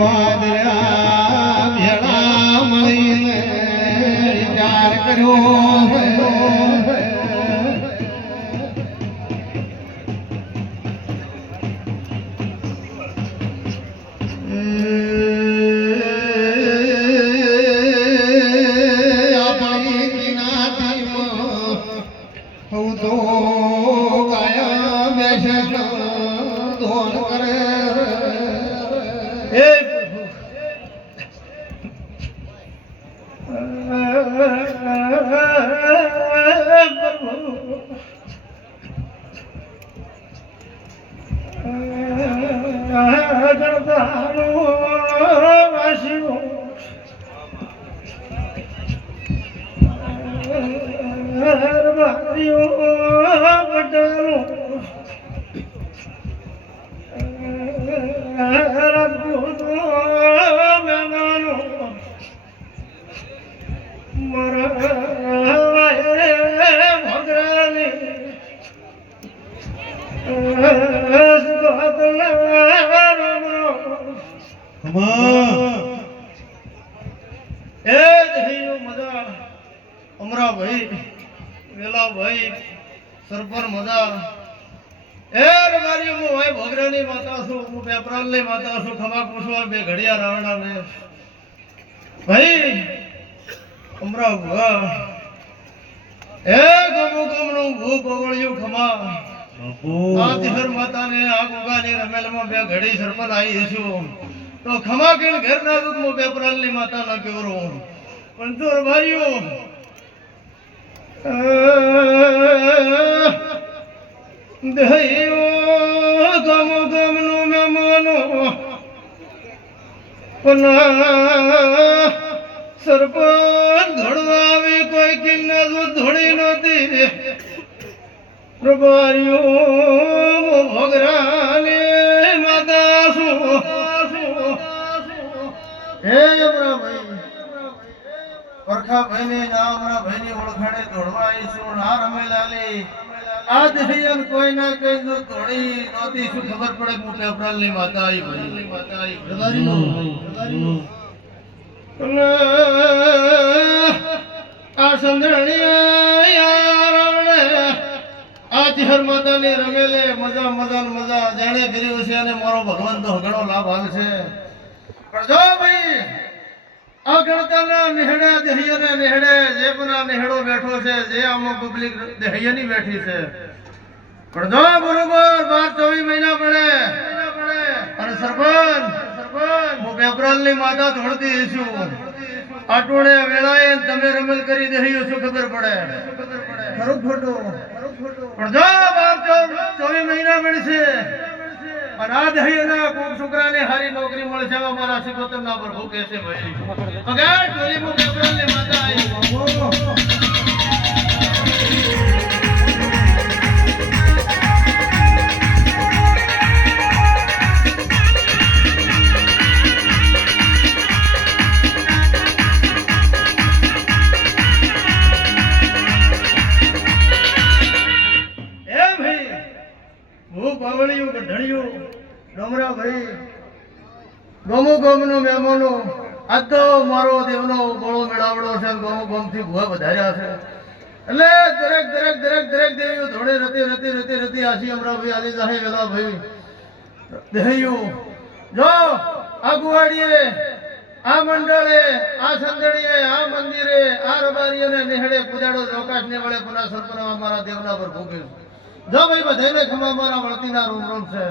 વાદળા ભેળા મળીને વિચાર કર્યો આપણી કિનાતીમાં હું તો ગાયા બેસે ધોન કરે હે અમરા ભાઈ વેલા ભાઈ સરપર મજા એ રવારી હું ભાઈ ભોગરાની માતા છું હું પેપરાલની માતા છું ખમા પૂછવા બે ઘડિયા રાવણા ને ભાઈ અમરા ભુવા એ ગમો ગમનું ભૂ પવળ્યું ખમા આ દિહર માતાને આ ગોગાની રમેલમાં બે ઘડી સરપલ આવી છું તો ખમા કે ઘર ના દૂધ હું પેપરાલની માતા ના કેવરો પણ તો રવારીઓ દહયો ગમ ગમનો મહેમાનો પના સરપંચ ધોળવા આવી કોઈ કિન્ના જો ધોળી નહોતી પ્રભારીઓ ભોગરાને માતા શું હે ભાઈ પરખા ભાઈને નામના ભાઈની ઓળખાણે દોડવા આવીશું ના રમેલાલી આ દહિયન કોઈ ના કઈ જો દોડી નહોતી શું ખબર પડે મોટે અપરાલની માતા આવી ભાઈ માતા આવી આ સંધરણી રાવણે આ જહર માતાની રમેલે મજા મજા મજા જાણે કર્યું છે અને મારો ભગવાન તો ઘણો લાભ હાલ છે પણ જો ભાઈ આ ગણતાના નેહડે દહિયને નેહડે જે પણ નેહડો બેઠો છે જે આમાં પબ્લિક દહિયની બેઠી છે પણ જો બરોબર 12-24 મહિના પડે અને સરપંચ હું પેપરાલની માતા ધોળતી છું આટોડે વેળાએ તમે રમેલ કરી દહિયો શું ખબર પડે ખરું ખોટું પણ જો 12-24 મહિના મળશે અને આ દહિયાના કોક છોકરાને હારી નોકરી મળશે મારા સિકોતર ના પર ભૂકે છે ભાઈ અગાર ટોલી મો પેપરાલની માતા આવી પાવળિયું ગઢણિયું ડમરા ભાઈ ગમો ગમનો મહેમાનો આજ તો મારો દેવનો ગોળો મેળાવડો છે ગમો ગમથી ભૂવા વધાર્યા છે એટલે દરેક દેવીઓ ધોળે રતી આશી અમરા ભાઈ આલી જાહે વેલા ભાઈ દેહ્યું જો આ ગુવાડીએ આ મંડળે આ સંદણીએ આ મંદિરે આ રબારીઓને નેહડે પુજાડો જોકાશ ને વળે પુના સરપરા મારા દેવના પર ભૂગે જો ભાઈ બધાને ખમા મારા વળતીના રૂમ છે